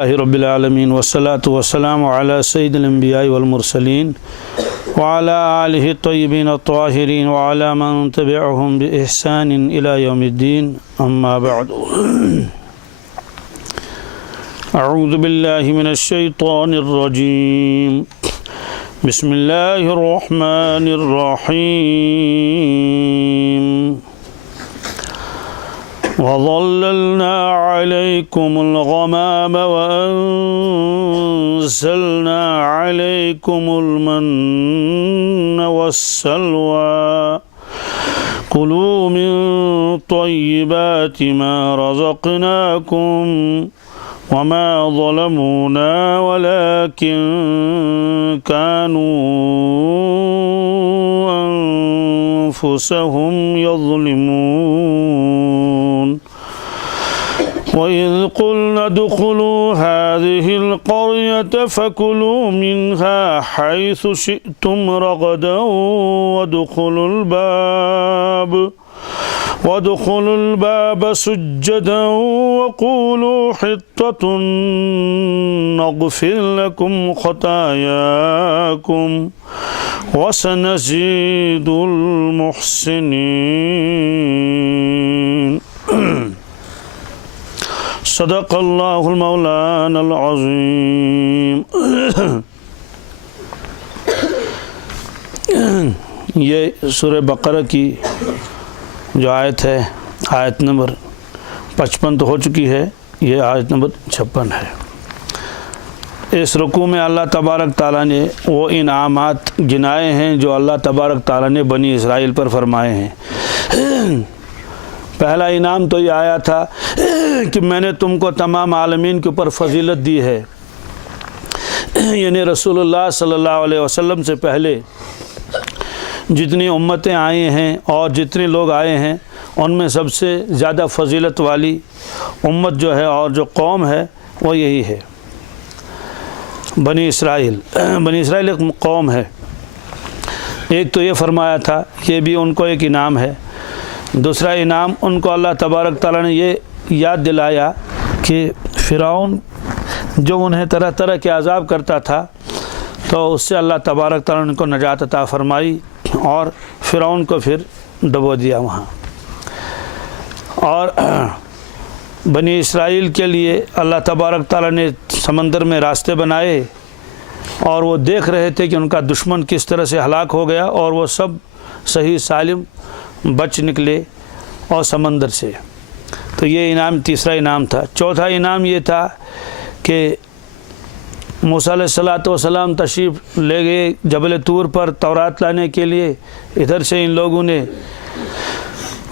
رب العالمین والصلاة والسلام علی سید الانبیاء والمرسلین وعلی آلہ الطیبین الطاہرین وعلی من تبعهم بإحسان الى یوم الدین اما بعد اعوذ باللہ من الشیطان الرجیم بسم اللہ الرحمن الرحیم وَظَلَّلْنَا عَلَيْكُمُ الْغَمَامَ وَأَنزَلْنَا عَلَيْكُمُ الْمَنَّ وَالسَّلْوَىٰ كُلُوا مِن طَيِّبَاتِ مَا رَزَقْنَاكُمْ وَمَا ظَلَمُونَا وَلَكِن كَانُوا أَنفُسَهُمْ يَظْلِمُونَ وَإِذْ قُلْنَا ادْخُلُوا هَٰذِهِ الْقَرْيَةَ فَكُلُوا مِنْهَا حَيْثُ شِئْتُمْ رَغَدًا وَادْخُلُوا الْبَابَ سُجَّدًا وَقُولُوا حِطَّةٌ نَغْفِرْ لَكُمْ خَطَايَاكُمْ وَسَنَزِيدُ الْمُحْسِنِينَ صدق اللہ المولانا العظیم۔ یہ سورہ بقرہ کی جو آیت ہے، آیت نمبر 55 تو ہو چکی ہے، یہ آیت نمبر 56 ہے۔ اس رکوع میں اللہ تبارک تعالیٰ نے وہ انعامات گنائے ہیں جو اللہ تبارک تعالیٰ نے بنی اسرائیل پر فرمائے ہیں۔ پہلا انعام تو یہ آیا تھا کہ میں نے تم کو تمام عالمین کے اوپر فضیلت دی ہے، یعنی رسول اللہ صلی اللہ علیہ وسلم سے پہلے جتنی امتیں آئی ہیں اور جتنے لوگ آئے ہیں ان میں سب سے زیادہ فضیلت والی امت جو ہے اور جو قوم ہے وہ یہی ہے، بنی اسرائیل۔ بنی اسرائیل ایک قوم ہے۔ ایک تو یہ فرمایا تھا، یہ بھی ان کو ایک انعام ہے۔ دوسرا انعام ان کو اللہ تبارک تعالیٰ نے یہ یاد دلایا کہ فرعون جو انہیں طرح طرح کے عذاب کرتا تھا تو اس سے اللہ تبارک تعالیٰ نے ان کو نجات عطا فرمائی اور فرعون کو پھر ڈبو دیا وہاں۔ اور بنی اسرائیل کے لیے اللہ تبارک تعالیٰ نے سمندر میں راستے بنائے اور وہ دیکھ رہے تھے کہ ان کا دشمن کس طرح سے ہلاک ہو گیا اور وہ سب صحیح سالم بچ نکلے اور سمندر سے۔ تو یہ انعام تیسرا انعام تھا۔ چوتھا انعام یہ تھا کہ موسیٰ علیہ السلام تشریف لے گئے جبل طور پر تورات لانے کے لیے، ادھر سے ان لوگوں نے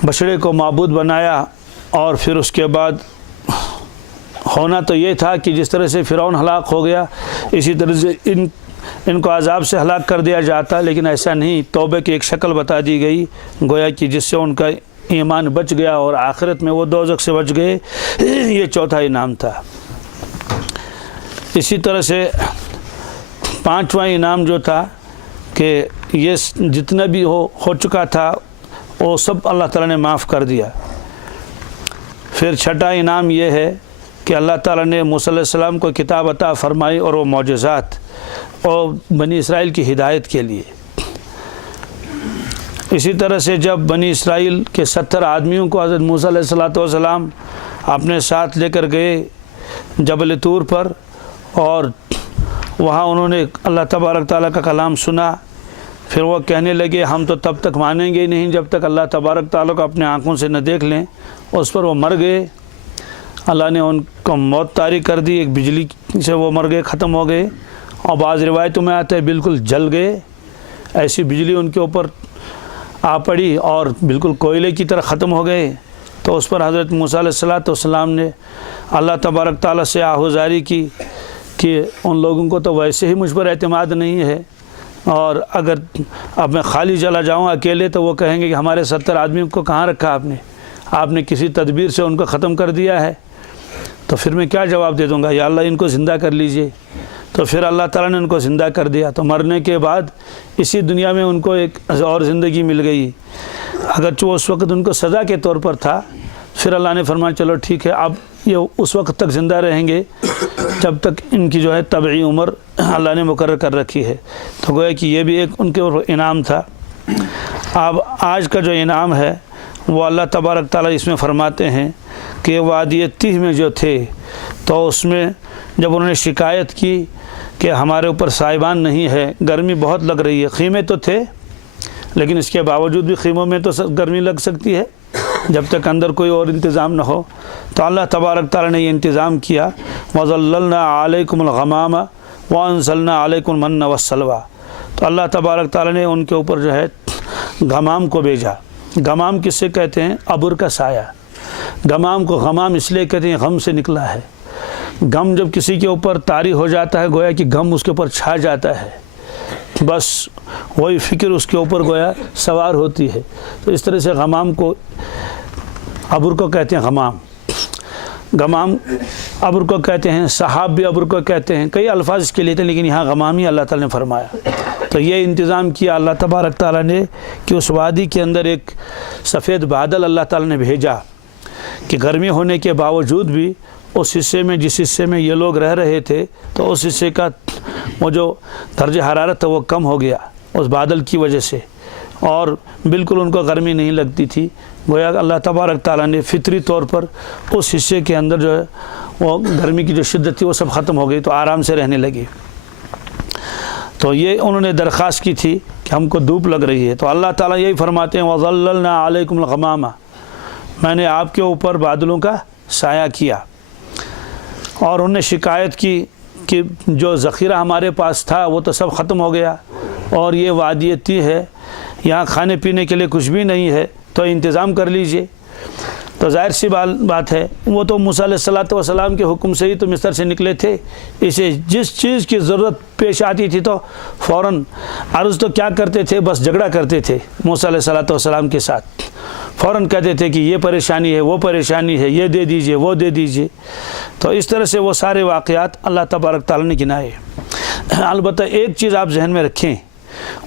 بچڑے کو معبود بنایا اور پھر اس کے بعد ہونا تو یہ تھا کہ جس طرح سے فرعون ہلاک ہو گیا اسی طرح سے ان کو عذاب سے ہلاک کر دیا جاتا، لیکن ایسا نہیں، توبہ کی ایک شکل بتا دی گئی گویا کہ جس سے ان کا ایمان بچ گیا اور آخرت میں وہ دوزخ سے بچ گئے۔ یہ چوتھا انعام تھا۔ اسی طرح سے پانچواں انعام جو تھا کہ یہ جتنا بھی ہو چکا تھا وہ سب اللہ تعالیٰ نے معاف کر دیا۔ پھر چھٹا انعام یہ ہے کہ اللہ تعالیٰ نے موسیٰ علیہ السلام کو کتاب عطا فرمائی اور وہ معجزات اور بنی اسرائیل کی ہدایت کے لیے۔ اسی طرح سے جب بنی اسرائیل کے 70 آدمیوں کو حضرت موسیٰ علیہ السلام اپنے ساتھ لے کر گئے جبل طور پر اور وہاں انہوں نے اللہ تبارک تعالیٰ کا کلام سنا، پھر وہ کہنے لگے ہم تو تب تک مانیں گے نہیں جب تک اللہ تبارک تعالیٰ کو اپنے آنکھوں سے نہ دیکھ لیں۔ اس پر وہ مر گئے، اللہ نے ان کو موت طاری کر دی، ایک بجلی سے وہ مر گئے، ختم ہو گئے، اور بعض روایتوں میں آتا ہے بالکل جل گئے، ایسی بجلی ان کے اوپر آ پڑی اور بالکل کوئلے کی طرح ختم ہو گئے۔ تو اس پر حضرت موسیٰ علیہ السلام نے اللہ تبارک تعالیٰ سے آہوزاری کی کہ ان لوگوں کو تو ویسے ہی مجھ پر اعتماد نہیں ہے، اور اگر اب میں خالی چلا جاؤں اکیلے تو وہ کہیں گے کہ ہمارے 70 آدمیوں کو کہاں رکھا آپ نے کسی تدبیر سے ان کو ختم کر دیا ہے، تو پھر میں کیا جواب دے دوں گا؟ یا اللہ ان کو زندہ کر لیجئے۔ تو پھر اللہ تعالیٰ نے ان کو زندہ کر دیا، تو مرنے کے بعد اسی دنیا میں ان کو ایک اور زندگی مل گئی، اگرچہ اس وقت ان کو سزا کے طور پر تھا۔ پھر اللہ نے فرمایا چلو ٹھیک ہے، اب یہ اس وقت تک زندہ رہیں گے جب تک ان کی جو ہے طبعی عمر اللہ نے مقرر کر رکھی ہے۔ تو گویا کہ یہ بھی ایک ان کے انعام تھا۔ اب آج کا جو انعام ہے وہ اللہ تبارک تعالیٰ اس میں فرماتے ہیں کہ وادی تیہ میں جو تھے تو اس میں جب انہوں نے شکایت کی کہ ہمارے اوپر سائبان نہیں ہے، گرمی بہت لگ رہی ہے، خیمے تو تھے لیکن اس کے باوجود بھی خیموں میں تو گرمی لگ سکتی ہے جب تک اندر کوئی اور انتظام نہ ہو، تو اللہ تبارک تعالیٰ نے یہ انتظام کیا، وَظَلَّلْنَا عَلَيْكُمُ الْغَمَامَ وَأَنزَلْنَا عَلَيْكُمُ الْمَنَّ وَالسَّلْوَىٰ۔ تو اللہ تبارک تعالیٰ نے ان کے اوپر جو ہے غمام کو بھیجا۔ غمام کس سے کہتے ہیں؟ ابر کا سایہ۔ غمام کو غمام اس لیے کہتے ہیں غم سے نکلا ہے۔ غم جب کسی کے اوپر طاری ہو جاتا ہے گویا کہ غم اس کے اوپر چھا جاتا ہے، بس وہی فکر اس کے اوپر گویا سوار ہوتی ہے۔ تو اس طرح سے غمام کو ابر کو کہتے ہیں غمام۔ غمام ابر کو کہتے ہیں، سحاب بھی ابر کو کہتے ہیں، کئی الفاظ اس کے لیے تھے لیکن یہاں غمام ہی اللہ تعالیٰ نے فرمایا۔ تو یہ انتظام کیا اللہ تبارک تعالیٰ نے کہ اس وادی کے اندر ایک سفید بادل اللہ تعالیٰ نے بھیجا کہ گرمی ہونے کے باوجود بھی اس حصے میں جس حصے میں یہ لوگ رہ رہے تھے تو اس حصے کا وہ جو درجہ حرارت تھا وہ کم ہو گیا اس بادل کی وجہ سے، اور بالکل ان کو گرمی نہیں لگتی تھی۔ گویا اللہ تبارک تعالیٰ نے فطری طور پر اس حصے کے اندر جو ہے وہ گرمی کی جو شدت تھی وہ سب ختم ہو گئی، تو آرام سے رہنے لگے۔ تو یہ انہوں نے درخواست کی تھی کہ ہم کو دھوپ لگ رہی ہے، تو اللہ تعالیٰ یہی فرماتے ہیں وَظَلَّلْنَا عَلَيْكُمُ الْغَمَامَ، میں نے آپ کے اوپر بادلوں کا سایہ کیا۔ اور انہوں نے شکایت کی کہ جو ذخیرہ ہمارے پاس تھا وہ تو سب ختم ہو گیا، اور یہ وادی تیہ ہے، یہاں کھانے پینے کے لیے کچھ بھی نہیں ہے، تو انتظام کر لیجئے۔ تو ظاہر سی بات ہے وہ تو موسیٰ علیہ السلام کے حکم سے ہی تو مصر سے نکلے تھے، اسے جس چیز کی ضرورت پیش آتی تھی تو فوراً عرض تو کیا کرتے تھے، بس جھگڑا کرتے تھے موسیٰ علیہ السلام کے ساتھ، فوراً کہتے تھے کہ یہ پریشانی ہے، وہ پریشانی ہے، یہ دے دیجئے، وہ دے دیجئے۔ تو اس طرح سے وہ سارے واقعات اللہ تبارک تعالیٰ نے گنائے۔ البتہ ایک چیز آپ ذہن میں رکھیں،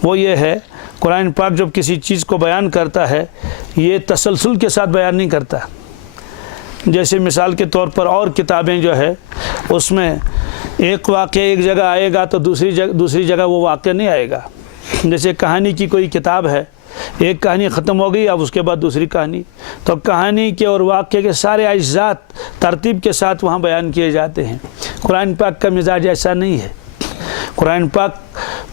وہ یہ ہے قرآن پاک جب کسی چیز کو بیان کرتا ہے یہ تسلسل کے ساتھ بیان نہیں کرتا۔ جیسے مثال کے طور پر اور کتابیں جو ہے اس میں ایک واقعہ ایک جگہ آئے گا تو دوسری جگہ وہ واقعہ نہیں آئے گا۔ جیسے کہانی کی کوئی کتاب ہے، ایک کہانی ختم ہو گئی اب اس کے بعد دوسری کہانی، تو کہانی کے اور واقعے کے سارے اجزاء ترتیب کے ساتھ وہاں بیان کیے جاتے ہیں۔ قرآن پاک کا مزاج ایسا نہیں ہے۔ قرآن پاک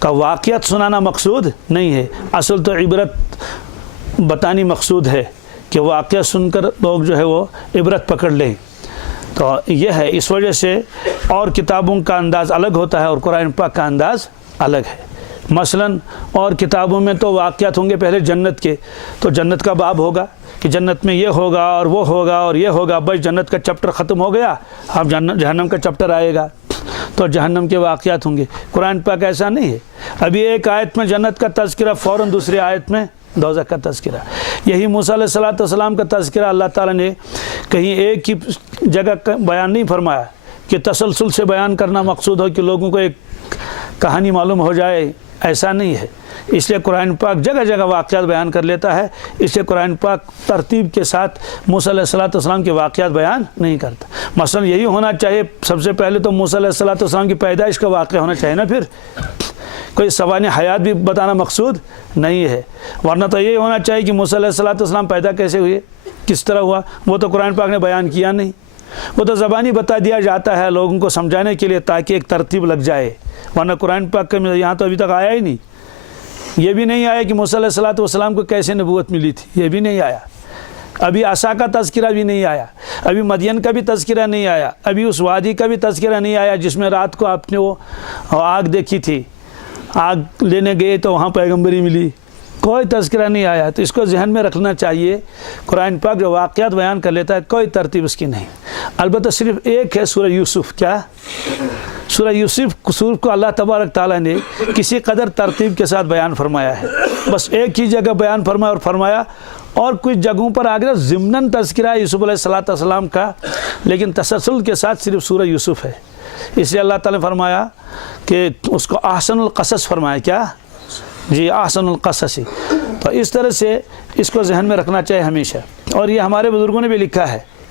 کا واقعات سنانا مقصود نہیں ہے، اصل تو عبرت بتانی مقصود ہے کہ واقعہ سن کر لوگ جو ہے وہ عبرت پکڑ لیں۔ تو یہ ہے، اس وجہ سے اور کتابوں کا انداز الگ ہوتا ہے اور قرآن پاک کا انداز الگ ہے۔ مثلاً اور کتابوں میں تو واقعات ہوں گے پہلے جنت کے، تو جنت کا باب ہوگا کہ جنت میں یہ ہوگا اور وہ ہوگا اور یہ ہوگا، بس جنت کا چپٹر ختم ہو گیا، اب جہنم کا چپٹر آئے گا تو جہنم کے واقعات ہوں گے۔ قرآن پاک ایسا نہیں ہے، ابھی ایک آیت میں جنت کا تذکرہ، فوراً دوسری آیت میں دوزخ کا تذکرہ۔ یہی موسیٰ علیہ السلام کا تذکرہ اللہ تعالیٰ نے کہیں ایک ہی جگہ بیان نہیں فرمایا کہ تسلسل سے بیان کرنا مقصود ہو کہ لوگوں کو ایک کہانی معلوم ہو جائے، ایسا نہیں ہے۔ اس لیے قرآن پاک جگہ جگہ واقعات بیان کر لیتا ہے، اس لیے قرآن پاک ترتیب کے ساتھ موسیٰ علیہ السلام کے واقعات بیان نہیں کرتا۔ مثلا یہی ہونا چاہیے، سب سے پہلے تو موسیٰ علیہ السلام کی پیدائش کا واقعہ ہونا چاہیے نا، پھر کوئی سوانح حیات بھی بتانا مقصود نہیں ہے، ورنہ تو یہی ہونا چاہیے کہ موسیٰ علیہ السلام پیدا کیسے ہوئے، کس طرح ہوا، وہ تو قرآن پاک نے بیان کیا نہیں، وہ تو زبانی بتا دیا جاتا ہے لوگوں کو سمجھانے کے لیے تاکہ ایک ترتیب لگ جائے، ورنہ قرآن پاک کا یہاں تو ابھی تک آیا ہی نہیں۔ یہ بھی نہیں آیا کہ موسیٰ علیہ السلام کو کیسے نبوت ملی تھی، یہ بھی نہیں آیا۔ ابھی عصا کا تذکرہ بھی نہیں آیا، ابھی مدین کا بھی تذکرہ نہیں آیا، ابھی اس وادی کا بھی تذکرہ نہیں آیا جس میں رات کو آپ نے وہ آگ دیکھی تھی، آگ لینے گئے تو وہاں پیغمبری ملی، کوئی تذکرہ نہیں آیا۔ تو اس کو ذہن میں رکھنا چاہیے، قرآن پاک جو واقعات بیان کر لیتا ہے کوئی ترتیب اس کی نہیں۔ البتہ صرف ایک ہے سورہ یوسف، کیا سورہ یوسف سورہ کو اللہ تبارک تعالیٰ نے کسی قدر ترتیب کے ساتھ بیان فرمایا ہے، بس ایک ہی جگہ بیان فرمایا اور کچھ جگہوں پر آگے ضمناً تذکرہ یوسف علیہ السلام کا، لیکن تسلسل کے ساتھ صرف سورہ یوسف ہے۔ اس لیے اللہ تعالیٰ نے فرمایا کہ اس کو احسن القصص فرمایا، کیا جی احسن القصص۔ تو اس طرح سے اس کو ذہن میں رکھنا چاہیے ہمیشہ، اور یہ ہمارے بزرگوں نے بھی لکھا ہے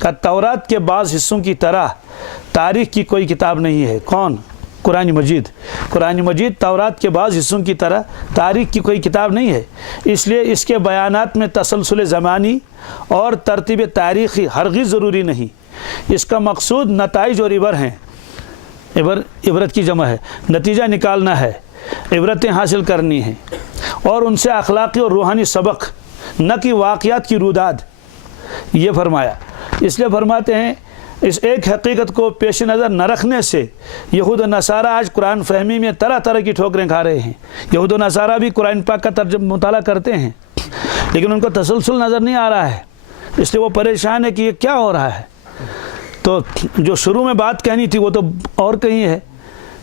کہ تورات کے بعض حصوں کی طرح تاریخ کی کوئی کتاب نہیں ہے. کون؟ قرآن مجید. قرآن مجید تورات کے بعض حصوں کی طرح تاریخ کی کوئی کتاب نہیں ہے، اس لیے اس کے بیانات میں تسلسل زمانی اور ترتیب تاریخی ہرگز ضروری نہیں. اس کا مقصود نتائج اور عبر ہیں. عبرت کی جمع ہے، نتیجہ نکالنا ہے، عبرتیں حاصل کرنی ہیں اور ان سے اخلاقی اور روحانی سبق، نہ کہ واقعات کی روداد. یہ فرمایا. اس لیے فرماتے ہیں اس ایک حقیقت کو پیش نظر نہ رکھنے سے یہود و نصارہ آج قرآن فہمی میں طرح طرح کی ٹھوکریں کھا رہے ہیں. یہود و نصارہ بھی قرآن پاک کا ترجمہ مطالعہ کرتے ہیں لیکن ان کو تسلسل نظر نہیں آ رہا ہے، اس لیے وہ پریشان ہے کہ یہ کیا ہو رہا ہے. تو جو شروع میں بات کہنی تھی وہ تو اور کہیں ہے،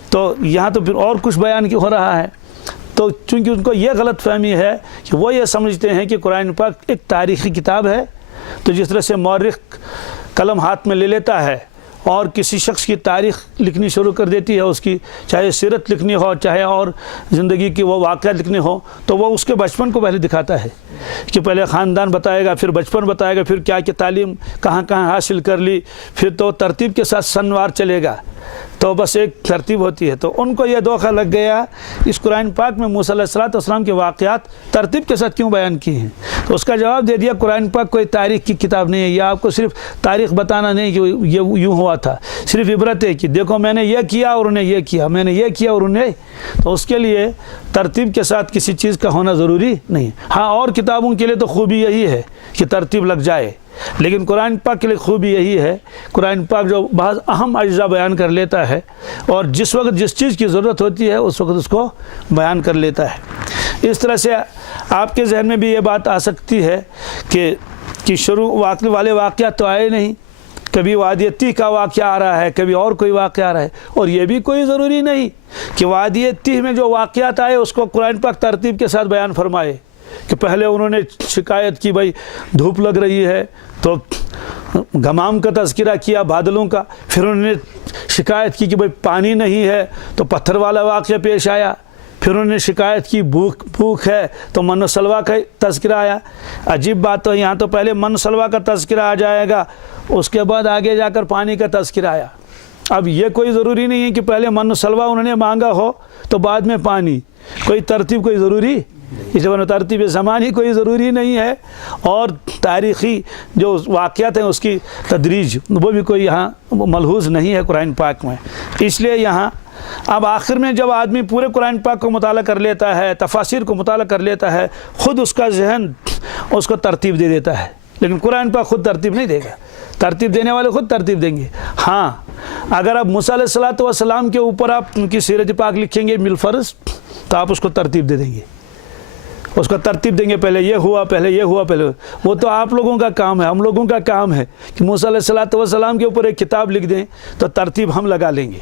تو یہاں تو پھر اور کچھ بیان ہو رہا ہے. تو چونکہ ان کو یہ غلط فہمی ہے کہ وہ یہ سمجھتے ہیں کہ قرآن پاک ایک تاریخی کتاب ہے، تو جس طرح سے مورخ قلم ہاتھ میں لے لیتا ہے اور کسی شخص کی تاریخ لکھنی شروع کر دیتی ہے، اس کی چاہے سیرت لکھنی ہو چاہے اور زندگی کی وہ واقعات لکھنے ہو، تو وہ اس کے بچپن کو پہلے دکھاتا ہے کہ پہلے خاندان بتائے گا، پھر بچپن بتائے گا، پھر کیا تعلیم کہاں کہاں حاصل کر لی، پھر تو ترتیب کے ساتھ سنوار چلے گا. تو بس ایک ترتیب ہوتی ہے. تو ان کو یہ دھوکہ لگ گیا اس قرآن پاک میں موسیٰ علیہ السلام کے واقعات ترتیب کے ساتھ کیوں بیان کی ہیں. تو اس کا جواب دے دیا قرآن پاک کوئی تاریخ کی کتاب نہیں ہے، یہ آپ کو صرف تاریخ بتانا نہیں کہ یہ یوں ہوا تھا، صرف عبرت ہے کہ دیکھو میں نے یہ کیا اور انہیں یہ کیا، میں نے یہ کیا اور انہیں. تو اس کے لیے ترتیب کے ساتھ کسی چیز کا ہونا ضروری نہیں. ہاں اور کتابوں کے لیے تو خوبی یہی ہے کہ ترتیب لگ جائے، لیکن قرآن پاک کے لیے خوبی یہی ہے قرآن پاک جو بعض اہم اجزاء بیان کر لیتا ہے اور جس وقت جس چیز کی ضرورت ہوتی ہے اس وقت اس کو بیان کر لیتا ہے. اس طرح سے آپ کے ذہن میں بھی یہ بات آ سکتی ہے کہ شروع والے واقعات تو آئے نہیں، کبھی وادی تیہ کا واقعہ آ رہا ہے، کبھی اور کوئی واقعہ آ رہا ہے، اور یہ بھی کوئی ضروری نہیں کہ وادی تیہ میں جو واقعات آئے اس کو قرآن پاک ترتیب کے ساتھ بیان فرمائے کہ پہلے انہوں نے شکایت کی بھائی دھوپ لگ رہی ہے تو غمام کا تذکرہ کیا بادلوں کا، پھر انہوں نے شکایت کی کہ بھائی پانی نہیں ہے تو پتھر والا واقعہ پیش آیا، پھر انہوں نے شکایت کی بھوک ہے تو من و سلوا کا تذکرہ آیا. عجیب بات تو یہاں تو پہلے من و سلوا کا تذکرہ آ جائے گا، اس کے بعد آگے جا کر پانی کا تذکرہ آیا. اب یہ کوئی ضروری نہیں ہے کہ پہلے من و سلوا انہوں نے مانگا ہو تو بعد میں پانی، کوئی ترتیب کوئی ضروری، اس لیے ترتیب زمانی کوئی ضروری نہیں ہے، اور تاریخی جو واقعات ہیں اس کی تدریج وہ بھی کوئی یہاں ملحوظ نہیں ہے قرآن پاک میں. اس لیے یہاں اب آخر میں جب آدمی پورے قرآن پاک کو مطالعہ کر لیتا ہے، تفاسیر کو مطالعہ کر لیتا ہے، خود اس کا ذہن اس کو ترتیب دے دیتا ہے. لیکن قرآن پاک خود ترتیب نہیں دے گا، ترتیب دینے والے خود ترتیب دیں گے. ہاں اگر آپ موسیٰ علیہ السلام کے اوپر آپ ان کی سیرت پاک لکھیں گے بالفرض تو آپ اس کو ترتیب دے دیں گے، اس کو ترتیب دیں گے، پہلے یہ ہوا، پہلے یہ ہوا، پہلے وہ تو آپ لوگوں کا کام ہے. ہم لوگوں کا کام ہے کہ موسیٰ علیہ السلام کے اوپر ایک کتاب لکھ دیں تو ترتیب ہم لگا لیں گے،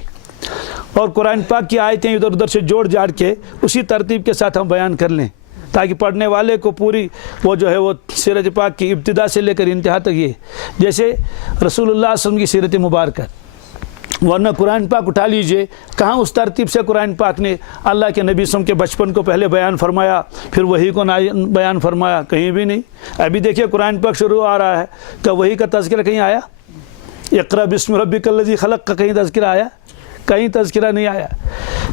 اور قرآن پاک کی آیتیں ادھر ادھر سے جوڑ جاڑ کے اسی ترتیب کے ساتھ ہم بیان کر لیں تاکہ پڑھنے والے کو پوری وہ جو ہے وہ سیرت پاک کی ابتدا سے لے کر انتہا تک، یہ جیسے رسول اللہ صلی اللہ علیہ وسلم کی سیرت مبارکہ، ورنہ قرآن پاک اٹھا لیجئے کہاں اس ترتیب سے قرآن پاک نے اللہ کے نبی صلی اللہ علیہ وسلم کے بچپن کو پہلے بیان فرمایا پھر وحی کو بیان فرمایا، کہیں بھی نہیں. ابھی دیکھیے قرآن پاک شروع آ رہا ہے کہ وحی کا تذکرہ کہیں آیا؟ اقرأ بسم ربک الذی خلق کا کہیں تذکرہ آیا؟ کہیں تذکرہ نہیں آیا.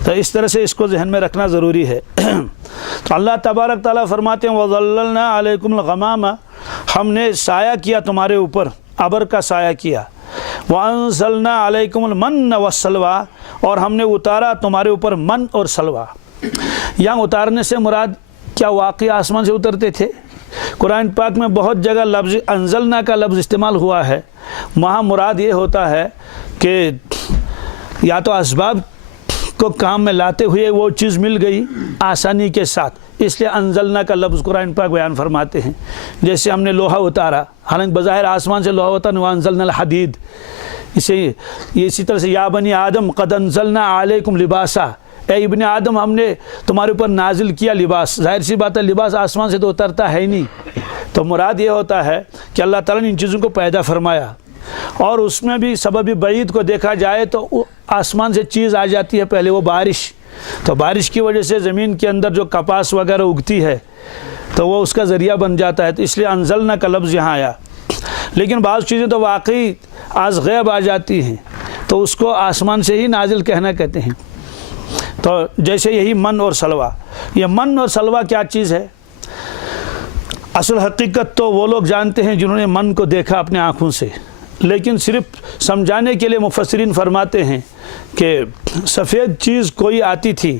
تو اس طرح سے اس کو ذہن میں رکھنا ضروری ہے. تو اللہ تبارک تعالیٰ فرماتے ہیں وَظَلَّلْنَا عَلَيْكُمُ الْغَمَامَ، ہم نے سایہ کیا تمہارے اوپر، ابر کا سایہ کیا. وَأَنزَلْنَا عَلَيْكُمُ الْمَنَّ وَالسَّلْوَىٰ، اور ہم نے اتارا تمہارے اوپر من اور سلوا. یہاں اتارنے سے مراد کیا واقعی آسمان سے اترتے تھے؟ قرآن پاک میں بہت جگہ لفظ انزلنا کا لفظ استعمال ہوا ہے، وہاں مراد یہ ہوتا ہے کہ یا تو اسباب کو کام میں لاتے ہوئے وہ چیز مل گئی آسانی کے ساتھ، اس لیے انزلنا کا لفظ قرآن پاک بیان فرماتے ہیں. جیسے ہم نے لوہا اتارا، حالانکہ بظاہر آسمان سے لوہا ہوتا ہے، وانزلنا الحدید. اسی طرح سے یا بنی آدم قد انزلنا علیکم لباسا، اے ابن آدم ہم نے تمہارے اوپر نازل کیا لباس. ظاہر سی بات ہے لباس آسمان سے تو اترتا ہے ہی نہیں. تو مراد یہ ہوتا ہے کہ اللہ تعالیٰ نے ان چیزوں کو پیدا فرمایا، اور اس میں بھی سبب بعید کو دیکھا جائے تو آسمان سے چیز آ جاتی ہے، پہلے وہ بارش. تو بارش کی وجہ سے زمین کے اندر جو کپاس وغیرہ اگتی ہے تو وہ اس کا ذریعہ بن جاتا ہے، تو اس لیے انزلنا کا لفظ یہاں آیا. لیکن بعض چیزیں تو واقعی از غیب آ جاتی ہیں تو اس کو آسمان سے ہی نازل کہنا کہتے ہیں۔ تو جیسے یہی من اور سلوہ، یہ من اور سلوہ کیا چیز ہے؟ اصل حقیقت تو وہ لوگ جانتے ہیں جنہوں نے من کو دیکھا اپنے آنکھوں سے، لیکن صرف سمجھانے کے لیے مفسرین فرماتے ہیں کہ سفید چیز کوئی آتی تھی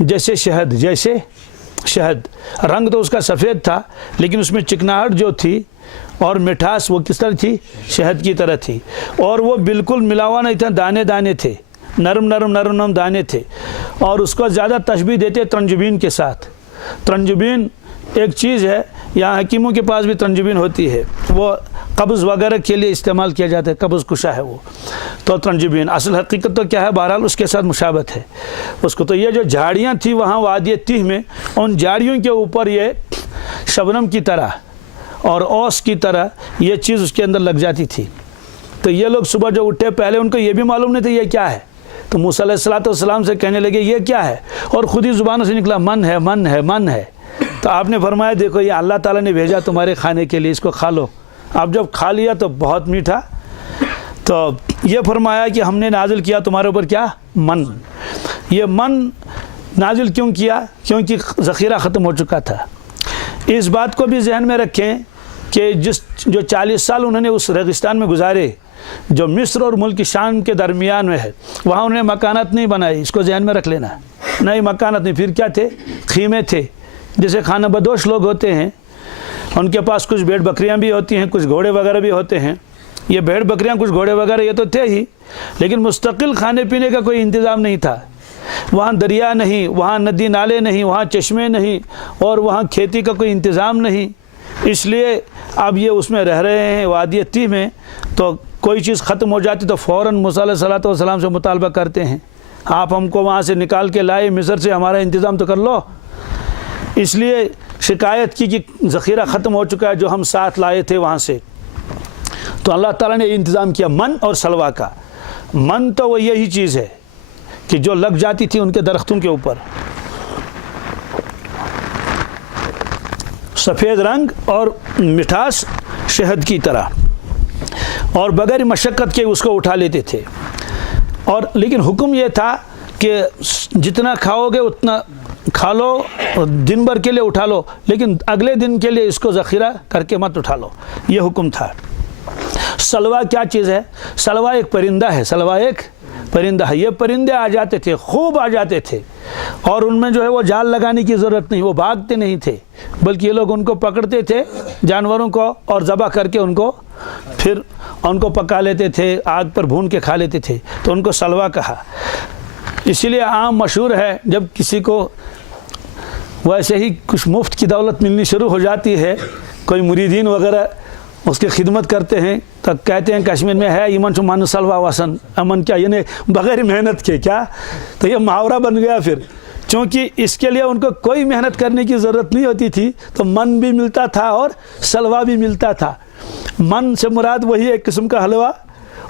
جیسے شہد، جیسے شہد، رنگ تو اس کا سفید تھا لیکن اس میں چکناہٹ جو تھی اور مٹھاس وہ کس طرح تھی؟ شہد کی طرح تھی، اور وہ بالکل ملا ہوا نہیں تھا، دانے دانے تھے، نرم نرم دانے تھے، اور اس کو زیادہ تشبیہ دیتے ترنجبین کے ساتھ۔ ترنجبین ایک چیز ہے، یہاں حکیموں کے پاس بھی ترنجبین ہوتی ہے، وہ قبض وغیرہ کے لیے استعمال کیا جاتا ہے، قبض کشا ہے وہ، تو ترنجبین اصل حقیقت تو کیا ہے؟ بہرحال اس کے ساتھ مشابہت ہے اس کو۔ تو یہ جو جھاڑیاں تھیں وہاں وادی تیہ میں، ان جھاڑیوں کے اوپر یہ شبنم کی طرح اور اوس کی طرح یہ چیز اس کے اندر لگ جاتی تھی۔ تو یہ لوگ صبح جو اٹھے پہلے ان کو یہ بھی معلوم نہیں تھا یہ کیا ہے، تو موسیٰ علیہ السلام سے کہنے لگے یہ کیا ہے، اور خود ہی زبانوں سے نکلا من ہے من ہے من ہے۔ تو آپ نے فرمایا دیکھو یہ اللہ تعالیٰ نے بھیجا تمہارے کھانے کے لیے، اس کو کھا لو۔ اب جب کھا لیا تو بہت میٹھا، تو یہ فرمایا کہ ہم نے نازل کیا تمہارے اوپر کیا؟ من۔ یہ من نازل کیوں کیا؟ کیونکہ ذخیرہ ختم ہو چکا تھا۔ اس بات کو بھی ذہن میں رکھیں کہ جو 40 سال انہوں نے اس ریگستان میں گزارے جو مصر اور ملک شام کے درمیان میں ہے، وہاں انہوں نے مکانات نہیں بنائی، اس کو ذہن میں رکھ لینا۔ نہیں مکانات نہیں، پھر کیا تھے؟ خیمے تھے، جیسے خانہ بدوش لوگ ہوتے ہیں، ان کے پاس کچھ بھیڑ بکریاں بھی ہوتی ہیں، کچھ گھوڑے وغیرہ بھی ہوتے ہیں۔ یہ بھیڑ بکریاں کچھ گھوڑے وغیرہ یہ تو تھے ہی، لیکن مستقل کھانے پینے کا کوئی انتظام نہیں تھا۔ وہاں دریا نہیں، وہاں ندی نالے نہیں، وہاں چشمے نہیں، اور وہاں کھیتی کا کوئی انتظام نہیں، اس لیے اب یہ اس میں رہ رہے ہیں وادی تیہ میں۔ تو کوئی چیز ختم ہو جاتی تو فوراً موسیٰ علیہ السلام سے مطالبہ کرتے ہیں، آپ ہم کو وہاں سے نکال کے لائے مصر سے، ہمارا انتظام تو کر لو۔ اس لیے شکایت کی کہ ذخیرہ ختم ہو چکا ہے جو ہم ساتھ لائے تھے وہاں سے۔ تو اللہ تعالیٰ نے انتظام کیا من اور سلوہ کا۔ من تو وہ یہی چیز ہے کہ جو لگ جاتی تھی ان کے درختوں کے اوپر، سفید رنگ اور مٹھاس شہد کی طرح، اور بغیر مشقت کے اس کو اٹھا لیتے تھے۔ اور لیکن حکم یہ تھا کہ جتنا کھاؤ گے اتنا کھا لو، دن بھر کے لیے اٹھا لو، لیکن اگلے دن کے لیے اس کو ذخیرہ کر کے مت اٹھا لو، یہ حکم تھا۔ سلوہ کیا چیز ہے؟ سلوہ ایک پرندہ ہے، سلوہ ایک پرندہ ہے۔ یہ پرندے آ جاتے تھے، خوب آ جاتے تھے، اور ان میں جو ہے وہ جال لگانے کی ضرورت نہیں، وہ بھاگتے نہیں تھے، بلکہ یہ لوگ ان کو پکڑتے تھے جانوروں کو اور ذبح کر کے ان کو پھر ان کو پکا لیتے تھے، آگ پر بھون کے کھا لیتے تھے، تو ان کو سلوہ کہا۔ اسی لیے عام مشہور ہے جب کسی کو ویسے ہی کچھ مفت کی دولت ملنی شروع ہو جاتی ہے، کوئی مریدین وغیرہ اس کی خدمت کرتے ہیں تو کہتے ہیں کشمیر میں ہے ایمن چو من سلوہ وسن، امن کیا یعنی بغیر محنت کے، کیا تو یہ محاورہ بن گیا پھر، چونکہ اس کے لیے ان کو کوئی محنت کرنے کی ضرورت نہیں ہوتی تھی، تو من بھی ملتا تھا اور سلوہ بھی ملتا تھا۔ من سے مراد وہی ایک قسم کا حلوہ،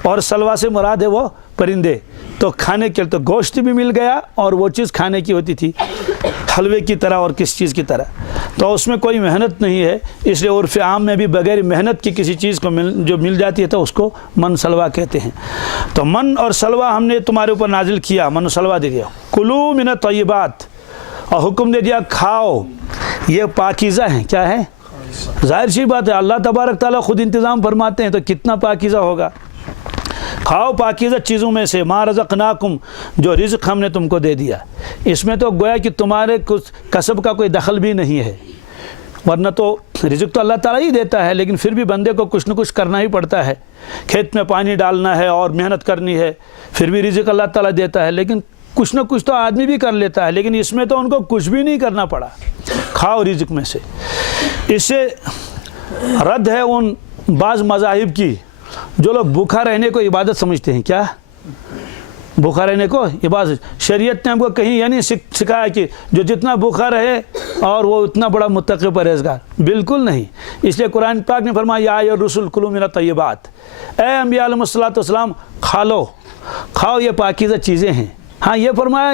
اور سلوہ سے مراد ہے وہ پرندے، تو کھانے کے تو گوشت بھی مل گیا اور وہ چیز کھانے کی ہوتی تھی حلوے کی طرح اور کس چیز کی طرح، تو اس میں کوئی محنت نہیں ہے، اس لیے عرف عام میں بھی بغیر محنت کی کسی چیز کو جو مل جاتی ہے تو اس کو من سلوہ کہتے ہیں۔ تو من اور سلوہ ہم نے تمہارے اوپر نازل کیا، من و سلوہ دے دیا۔ کلو من الطیبات، اور حکم دے دیا کھاؤ، یہ پاکیزہ ہیں، کیا ہے؟ ظاہر سی بات ہے، اللہ تبارک تعالیٰ خود انتظام فرماتے ہیں تو کتنا پاکیزہ ہوگا۔ کھاؤ پاکیزہ چیزوں میں سے، ما رزقناکم، جو رزق ہم نے تم کو دے دیا۔ اس میں تو گویا کہ تمہارے کچھ کسب کا کوئی دخل بھی نہیں ہے، ورنہ تو رزق تو اللہ تعالیٰ ہی دیتا ہے، لیکن پھر بھی بندے کو کچھ نہ کچھ کرنا ہی پڑتا ہے، کھیت میں پانی ڈالنا ہے اور محنت کرنی ہے، پھر بھی رزق اللہ تعالیٰ دیتا ہے، لیکن کچھ نہ کچھ تو آدمی بھی کر لیتا ہے، لیکن اس میں تو ان کو کچھ بھی نہیں کرنا پڑا۔ کھاؤ رزق میں سے۔ اس سے رد ہے ان بعض مذاہب کی جو لوگ بھوکا رہنے کو عبادت سمجھتے ہیں۔ کیا بھوکا رہنے کو عبادت؟ شریعت نے ہم کو کہیں یہ نہیں سکھایا کہ جو جتنا بھوکا رہے اور وہ اتنا بڑا متقی پرہیزگار، بالکل نہیں۔ اس لیے قرآن پاک نے فرمایا یا ایھا الرسل کلوا من الطیبات، اے انبیاء علیہ السلام کھا لو، کھاؤ، یہ پاکیزہ چیزیں ہیں۔ ہاں یہ فرمایا،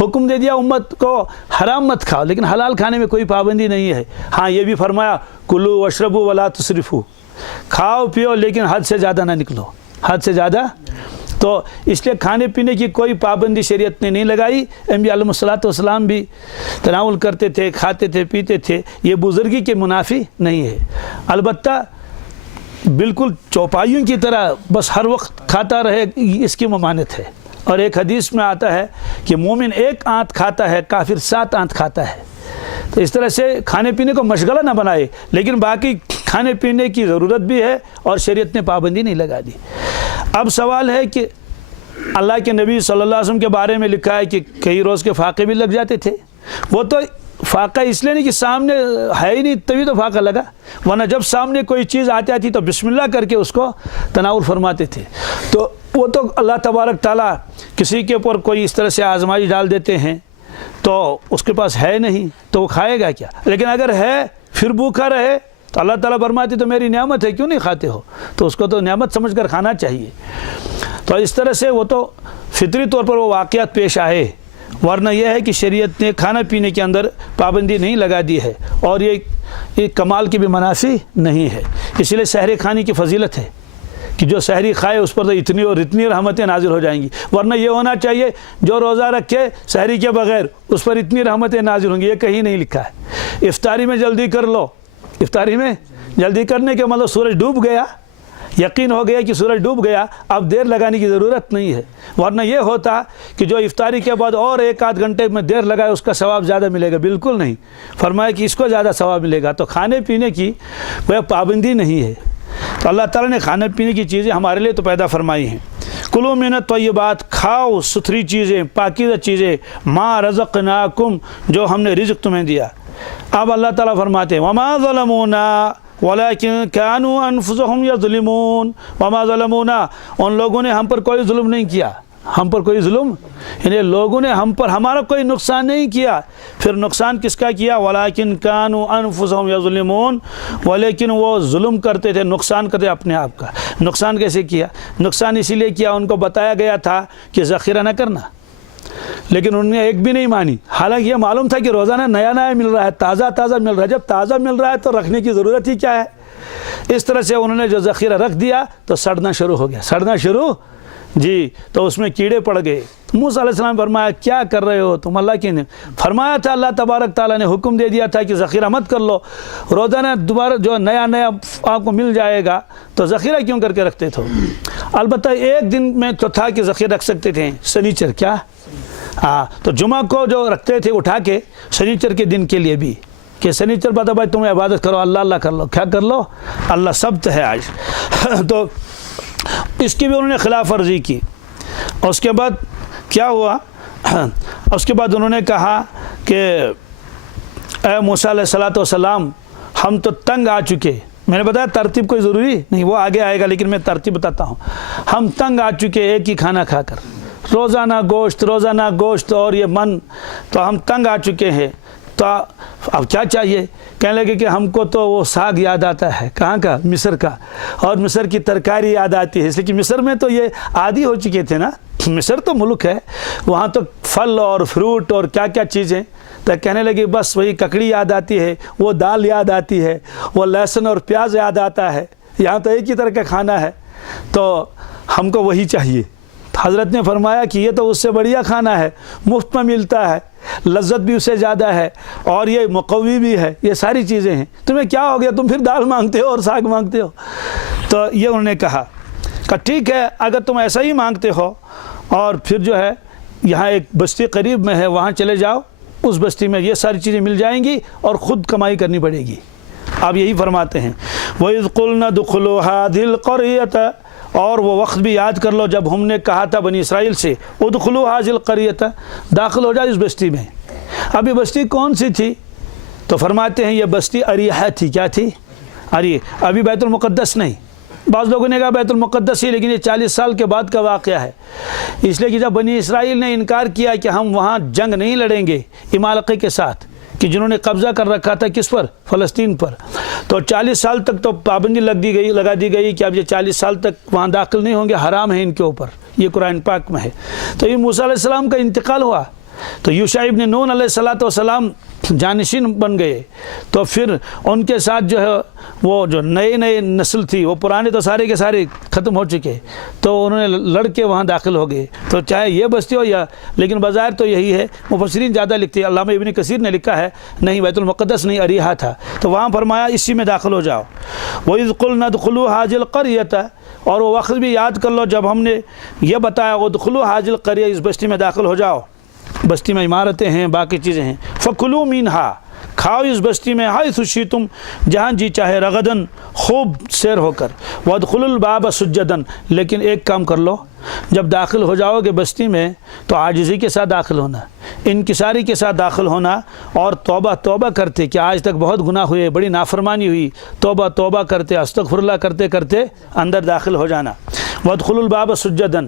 حکم دے دیا امت کو حرام مت کھاؤ، لیکن حلال کھانے میں کوئی پابندی نہیں ہے۔ ہاں یہ بھی فرمایا کلوا واشربوا ولا تسرفوا، کھاؤ پیو لیکن حد سے زیادہ نہ نکلو، حد سے زیادہ۔ تو اس لیے کھانے پینے کی کوئی پابندی شریعت نے نہیں لگائی۔ انبیاء علیہ الصلوۃ والسلام بھی تناول کرتے تھے، کھاتے تھے، پیتے تھے، یہ بزرگی کے منافی نہیں ہے۔ البتہ بالکل چوپائیوں کی طرح بس ہر وقت کھاتا رہے، اس کی ممانعت ہے۔ اور ایک حدیث میں آتا ہے کہ مومن ایک آنت کھاتا ہے، کافر 7 آنت کھاتا ہے۔ تو اس طرح سے کھانے پینے کو مشغلہ نہ بنائے، لیکن باقی کھانے پینے کی ضرورت بھی ہے اور شریعت نے پابندی نہیں لگا دی۔ اب سوال ہے کہ اللہ کے نبی صلی اللہ علیہ وسلم کے بارے میں لکھا ہے کہ کئی روز کے فاقے بھی لگ جاتے تھے۔ وہ تو فاقہ اس لیے نہیں کہ سامنے ہے ہی نہیں تبھی تو فاقہ لگا، ورنہ جب سامنے کوئی چیز آتی تھی تو بسم اللہ کر کے اس کو تناول فرماتے تھے۔ تو وہ تو اللہ تبارک تعالیٰ کسی کے اوپر کوئی اس طرح سے آزمائش ڈال دیتے ہیں تو اس کے پاس ہے نہیں تو وہ کھائے گا کیا؟ لیکن اگر ہے پھر بھوکا رہے تو اللہ تعالیٰ فرماتے تو میری نعمت ہے، کیوں نہیں کھاتے ہو؟ تو اس کو تو نعمت سمجھ کر کھانا چاہیے۔ تو اس طرح سے وہ تو فطری طور پر وہ واقعات پیش آئے، ورنہ یہ ہے کہ شریعت نے کھانا پینے کے اندر پابندی نہیں لگا دی ہے، اور یہ کمال کی بھی منافی نہیں ہے۔ اس لیے سحری کھانے کی فضیلت ہے کہ جو سحری کھائے اس پر تو اتنی اور اتنی رحمتیں نازل ہو جائیں گی، ورنہ یہ ہونا چاہیے جو روزہ رکھے سحری کے بغیر اس پر اتنی رحمتیں نازل ہوں گی، یہ کہیں نہیں لکھا ہے۔ افطاری میں جلدی کر لو، افطاری میں جلدی کرنے کے مطلب سورج ڈوب گیا، یقین ہو گیا کہ سورج ڈوب گیا، اب دیر لگانے کی ضرورت نہیں ہے، ورنہ یہ ہوتا کہ جو افطاری کے بعد اور 1 آدھ گھنٹے میں دیر لگائے اس کا ثواب زیادہ ملے گا، بالکل نہیں۔ فرمایا کہ اس کو زیادہ ثواب ملے گا۔ تو کھانے پینے کی کوئی پابندی نہیں ہے، تو اللہ تعالیٰ نے کھانے پینے کی چیزیں ہمارے لیے تو پیدا فرمائی ہیں۔ کلوا من الطیبات، کھاؤ ستھری چیزیں، پاکیزہ چیزیں، ما رزقناکم، جو ہم نے رزق تمہیں دیا۔ اب اللہ تعالیٰ فرماتے ہیں وما ظلمونا ولیکن کانوا انفسهم یظلمون، وما ظلمونا، ان لوگوں نے ہم پر کوئی ظلم نہیں کیا، ہم پر کوئی ظلم، یعنی لوگوں نے ہم پر ہمارا کوئی نقصان نہیں کیا۔ پھر نقصان کس کا کیا؟ ولیکن کانوا انفسهم یظلمون، ولیکن وہ ظلم کرتے تھے، نقصان کرتے اپنے آپ کا۔ نقصان کیسے کیا؟ نقصان اسی لیے کیا، ان کو بتایا گیا تھا کہ ذخیرہ نہ کرنا، لیکن انہوں نے ایک بھی نہیں مانی، حالانکہ یہ معلوم تھا کہ روزانہ نیا نیا مل رہا ہے، تازہ تازہ مل رہا ہے۔ جب تازہ مل رہا ہے تو رکھنے کی ضرورت ہی کیا ہے؟ اس طرح سے انہوں نے جو ذخیرہ رکھ دیا تو سڑنا شروع ہو گیا، سڑنا شروع، جی، تو اس میں کیڑے پڑ گئے۔ موسیٰ علیہ السلام فرمایا کیا کر رہے ہو تم؟ اللہ کی نے فرمایا تھا، اللہ تبارک تعالیٰ نے حکم دے دیا تھا کہ ذخیرہ مت کر لو، روزانہ دوبارہ جو نیا نیا آپ کو مل جائے گا تو ذخیرہ کیوں کر کے رکھتے تھے؟ البتہ ایک دن میں تو تھا کہ ذخیرہ رکھ سکتے تھے، سنیچر، کیا؟ ہاں، تو جمعہ کو جو رکھتے تھے اٹھا کے سنیچر کے دن کے لیے بھی، کہ سنیچر بتا بھائی تم عبادت کرو، اللہ اللہ کر لو، کیا کر لو؟ اللہ سبت ہے آج۔ تو اس کی بھی انہوں نے خلاف ورزی کی۔ اور اس کے بعد کیا ہوا؟ اس کے بعد انہوں نے کہا کہ اے موسیٰ علیہ السلام، ہم تو تنگ آ چکے۔ میں نے بتایا ترتیب کوئی ضروری نہیں، وہ آگے آئے گا، لیکن میں ترتیب بتاتا ہوں۔ ہم تنگ آ چکے ایک ہی کھانا کھا کر، روزانہ گوشت اور یہ من، تو ہم تنگ آ چکے ہیں، تو اب کیا چاہیے؟ کہنے لگے کہ ہم کو تو وہ ساگ یاد آتا ہے، کہاں کا؟ مصر کا، اور مصر کی ترکاری یاد آتی ہے، اس لیے کہ مصر میں تو یہ عادی ہو چکے تھے نا، مصر تو ملک ہے، وہاں تو پھل اور فروٹ اور کیا کیا چیزیں، تو کہنے لگے بس وہی ککڑی یاد آتی ہے، وہ دال یاد آتی ہے، وہ لہسن اور پیاز یاد آتا ہے، یہاں تو ایک ہی طرح کا کھانا ہے، تو ہم کو وہی چاہیے۔ حضرت نے فرمایا کہ یہ تو اس سے بڑھیا کھانا ہے، مفت میں ملتا ہے، لذت بھی اس سے زیادہ ہے، اور یہ مقوی بھی ہے، یہ ساری چیزیں ہیں، تمہیں کیا ہو گیا؟ تم پھر دال مانگتے ہو اور ساگ مانگتے ہو؟ تو یہ انہوں نے کہا کہ ٹھیک ہے، اگر تم ایسا ہی مانگتے ہو، اور پھر جو ہے یہاں ایک بستی قریب میں ہے، وہاں چلے جاؤ، اس بستی میں یہ ساری چیزیں مل جائیں گی اور خود کمائی کرنی پڑے گی۔ آپ یہی فرماتے ہیں وَإِذْ قُلْنَا ادْخُلُوا هَٰذِهِ الْقَرْيَةَ، اور وہ وقت بھی یاد کر لو جب ہم نے کہا تھا بنی اسرائیل سے ادخلوا هَٰذِهِ الْقَرْيَةَ، داخل ہو جاؤ اس بستی میں۔ اب یہ بستی کون سی تھی؟ تو فرماتے ہیں یہ بستی اریحہ تھی۔ کیا تھی؟ اریحہ، ابھی بیت المقدس نہیں، بعض لوگوں نے کہا بیت المقدس ہی، لیکن یہ 40 سال کے بعد کا واقعہ ہے، اس لیے کہ جب بنی اسرائیل نے انکار کیا کہ ہم وہاں جنگ نہیں لڑیں گے عمالقے کے ساتھ، کہ جنہوں نے قبضہ کر رکھا تھا کس پر؟ فلسطین پر، تو 40 سال تک تو پابندی لگا دی گئی کہ اب یہ 40 سال تک وہاں داخل نہیں ہوں گے، حرام ہے ان کے اوپر، یہ قرآن پاک میں ہے۔ تو یہ موسیٰ علیہ السلام کا انتقال ہوا، تو یوشع ابن نون علیہ السلام جانشین بن گئے، تو پھر ان کے ساتھ جو ہے وہ جو نئے نسل تھی، وہ پرانے تو سارے کے سارے ختم ہو چکے، تو انہوں نے لڑ کے وہاں داخل ہو گئے۔ تو چاہے یہ بستی ہو یا، لیکن بظاہر تو یہی ہے، مفسرین زیادہ لکھتے ہیں۔ علامہ ابن کثیر نے لکھا ہے نہیں بیت المقدس نہیں اریحہ تھا، تو وہاں فرمایا اسی میں داخل ہو جاؤ۔ وَإِذْ قُلْنَا ادْخُلُوا هَٰذِهِ الْقَرْيَةَ، اور وہ وقت بھی یاد کر لو جب ہم نے یہ بتایا ادخلوا هَٰذِهِ الْقَرْيَةَ، اس بستی میں داخل ہو جاؤ، بستی میں عمارتیں ہیں، باقی چیزیں ہیں۔ فَكُلُوا مِنْهَا، کھاؤ اس بستی میں، حیث شئتم، جہاں جی چاہے، رغدن، خوب سیر ہو کر، وادخلوا الباب سجدا، لیکن ایک کام کر لو، جب داخل ہو جاؤ گے بستی میں تو عاجزی کے ساتھ داخل ہونا، انکساری کے ساتھ داخل ہونا، اور توبہ کرتے کہ آج تک بہت گناہ ہوئے، بڑی نافرمانی ہوئی، توبہ کرتے، استغفر اللہ کرتے کرتے اندر داخل ہو جانا۔ وادخلوا الباب سجدا،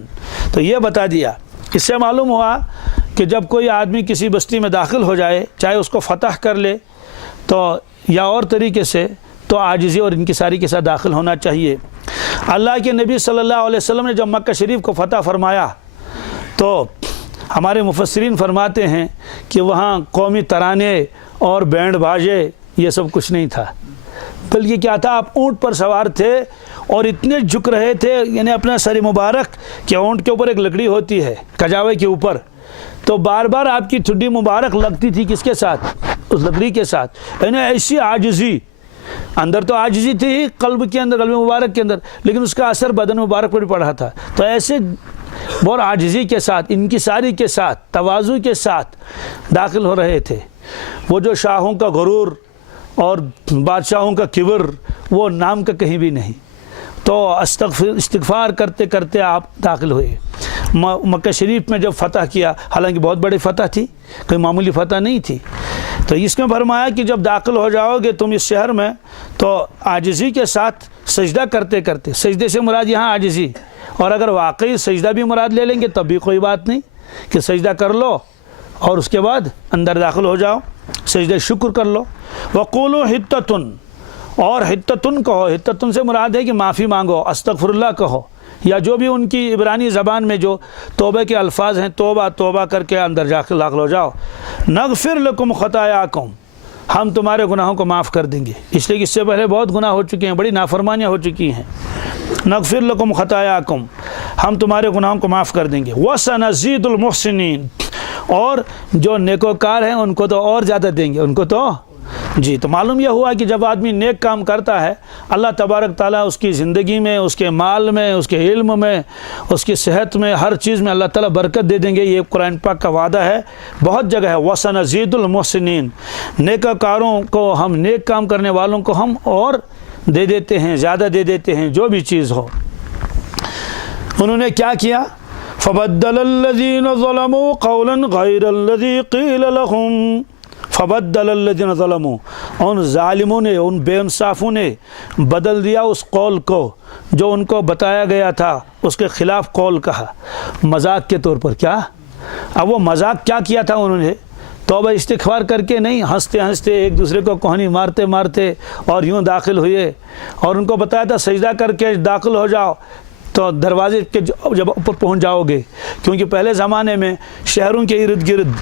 تو یہ بتا دیا۔ اس سے معلوم ہوا کہ جب کوئی آدمی کسی بستی میں داخل ہو جائے، چاہے اس کو فتح کر لے تو یا اور طریقے سے، تو عاجزی اور انکساری کے ساتھ داخل ہونا چاہیے۔ اللہ کے نبی صلی اللہ علیہ وسلم نے جب مکہ شریف کو فتح فرمایا تو ہمارے مفسرین فرماتے ہیں کہ وہاں قومی ترانے اور بینڈ باجے یہ سب کچھ نہیں تھا، بلکہ کیا تھا، آپ اونٹ پر سوار تھے اور اتنے جھک رہے تھے، یعنی اپنا سر مبارک، کہ اونٹ کے اوپر ایک لکڑی ہوتی ہے کجاوے کے اوپر، تو بار بار آپ کی ٹھڈی مبارک لگتی تھی کس کے ساتھ؟ اس لکڑی کے ساتھ، یعنی ایسی عاجزی، اندر تو عاجزی تھی ہی قلب کے اندر، قلب مبارک کے اندر، لیکن اس کا اثر بدن مبارک پر بھی پڑ رہا تھا۔ تو ایسے بہت عاجزی کے ساتھ، انکساری کے ساتھ، تواضع کے ساتھ داخل ہو رہے تھے۔ وہ جو شاہوں کا غرور اور بادشاہوں کا کبر، وہ نام کا کہیں بھی نہیں۔ تو استغفار کرتے کرتے آپ داخل ہوئے۔ مکہ شریف میں جب فتح کیا، حالانکہ بہت بڑی فتح تھی، کوئی معمولی فتح نہیں تھی، تو اس میں فرمایا کہ جب داخل ہو جاؤ گے تم اس شہر میں تو عاجزی کے ساتھ سجدہ کرتے کرتے، سجدے سے مراد یہاں عاجزی، اور اگر واقعی سجدہ بھی مراد لے لیں گے تب بھی کوئی بات نہیں، کہ سجدہ کر لو اور اس کے بعد اندر داخل ہو جاؤ، سجدہ شکر کر لو۔ وَقُولُوا حِطَّةٌ، اور حِطَّةٌ کہو، حِطَّةٌ سے مراد ہے کہ معافی مانگو، استغفر اللہ کہو، یا جو بھی ان کی عبرانی زبان میں جو توبہ کے الفاظ ہیں، توبہ کر کے اندر داخل ہو جاؤ۔ نغفر لکم خطایاکم، ہم تمہارے گناہوں کو معاف کر دیں گے، اس لیے کہ اس سے پہلے بہت گناہ ہو چکے ہیں، بڑی نافرمانیاں ہو چکی ہیں۔ نغفر لکم خطایاکم، ہم تمہارے گناہوں کو معاف کر دیں گے۔ وسنزید المحسنین، اور جو نیکوکار ہیں ان کو تو اور زیادہ دیں گے، ان کو تو جی۔ تو معلوم یہ ہوا کہ جب آدمی نیک کام کرتا ہے، اللہ تبارک تعالیٰ اس کی زندگی میں، اس کے مال میں، اس کے علم میں، اس کی صحت میں، ہر چیز میں اللہ تعالیٰ برکت دے دیں گے۔ یہ قرآن پاک کا وعدہ ہے، بہت جگہ ہے، وَسَنَزِيدُ الْمُحْسِنِينَ، نیکوکاروں کو ہم، نیک کام کرنے والوں کو ہم اور دے دیتے ہیں، زیادہ دے دیتے ہیں، جو بھی چیز ہو۔ انہوں نے کیا کیا؟ فَبَدَّلَ الَّذِينَ ظَلَمُوا قَوْلًا غَيْرَ الَّذِي قِيلَ لَهُمْ، فبدل الذین ظلموا، ان ظالموں نے، ان بے انصافوں نے بدل دیا اس قول کو جو ان کو بتایا گیا تھا، اس کے خلاف قول کہا، مذاق کے طور پر۔ کیا؟ اب وہ مذاق کیا کیا تھا انہوں نے؟ توبہ استغفار کر کے نہیں، ہنستے ہنستے ایک دوسرے کو کوہنی مارتے مارتے اور یوں داخل ہوئے، اور ان کو بتایا تھا سجدہ کر کے داخل ہو جاؤ، تو دروازے کے جب اوپر پہنچ جاؤ گے، کیونکہ پہلے زمانے میں شہروں کے ارد گرد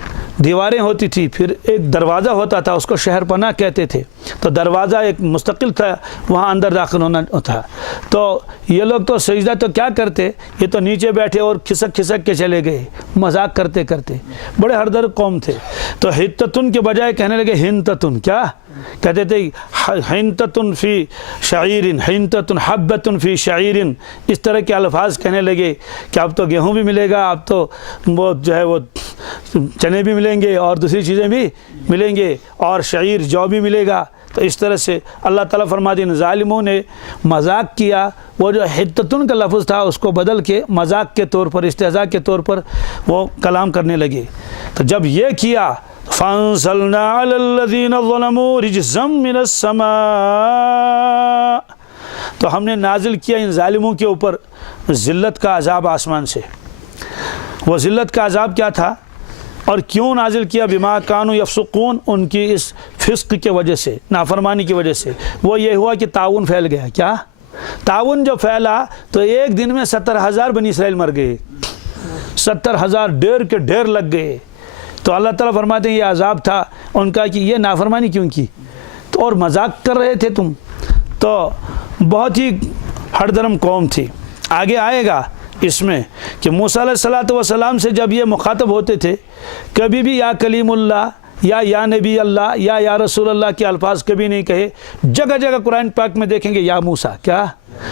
دیواریں ہوتی تھی، پھر ایک دروازہ ہوتا تھا، اس کو شہر پناہ کہتے تھے، تو دروازہ ایک مستقل تھا، وہاں اندر داخل ہونا تھا۔ تو یہ لوگ تو سجدہ تو کیا کرتے، یہ تو نیچے بیٹھے اور کھسک کھسک کے چلے گئے، مذاق کرتے کرتے، بڑے ہردر قوم تھے۔ تو حتتن کے بجائے کہنے لگے ہنتتن، کیا کہتے تھے؟ حنتتن فی شعیرن، حنتتن حبتن فی شعیرن، اس طرح کے الفاظ کہنے لگے کہ اب تو گیہوں بھی ملے گا، اب تو وہ جو ہے وہ چنے بھی ملیں گے اور دوسری چیزیں بھی ملیں گے، اور شعیر جو بھی ملے گا۔ تو اس طرح سے اللہ تعالیٰ فرماتے ہیں ظالموں نے مذاق کیا، وہ جو حتتن کا لفظ تھا اس کو بدل کے مذاق کے طور پر، استہزاء کے طور پر وہ کلام کرنے لگے۔ تو جب یہ کیا، فَأَنزَلْنَا عَلَى الَّذِينَ ظَلَمُوا رِجْزًا مِّنَ السَّمَاءِ، تو ہم نے نازل کیا ان ظالموں کے اوپر ذلت کا عذاب آسمان سے۔ وہ ذلت کا عذاب کیا تھا اور کیوں نازل کیا؟ بما کانوا یفسقون، ان کی اس فسق کی وجہ سے، نافرمانی کی وجہ سے۔ وہ یہ ہوا کہ تعاون پھیل گیا۔ کیا تعاون جو پھیلا تو ایک دن میں 70,000 بنی اسرائیل مر گئے، 70,000 ڈھیر کے ڈھیر لگ گئے۔ تو اللہ تعالیٰ فرماتے ہیں یہ عذاب تھا ان کا کہ یہ نافرمانی کیوں کی، تو اور مذاق کر رہے تھے تم، تو بہت ہی ہر درم قوم تھی۔ آگے آئے گا اس میں کہ موسیٰ علیہ السلام سے جب یہ مخاطب ہوتے تھے کبھی بھی یا کلیم اللہ یا نبی اللہ یا رسول اللہ کے الفاظ کبھی نہیں کہے۔ جگہ جگہ قرآن پاک میں دیکھیں گے یا موسیٰ، کیا؟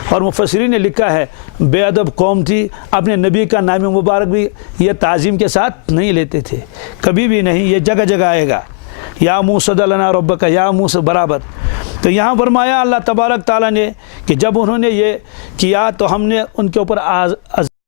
اور مفسرین نے لکھا ہے بے ادب قوم تھی، اپنے نبی کا نام مبارک بھی یہ تعظیم کے ساتھ نہیں لیتے تھے، کبھی بھی نہیں۔ یہ جگہ جگہ آئے گا یا موسیٰ ادع لنا ربک، یا موسیٰ برابر۔ تو یہاں فرمایا اللہ تبارک تعالیٰ نے کہ جب انہوں نے یہ کیا تو ہم نے ان کے اوپر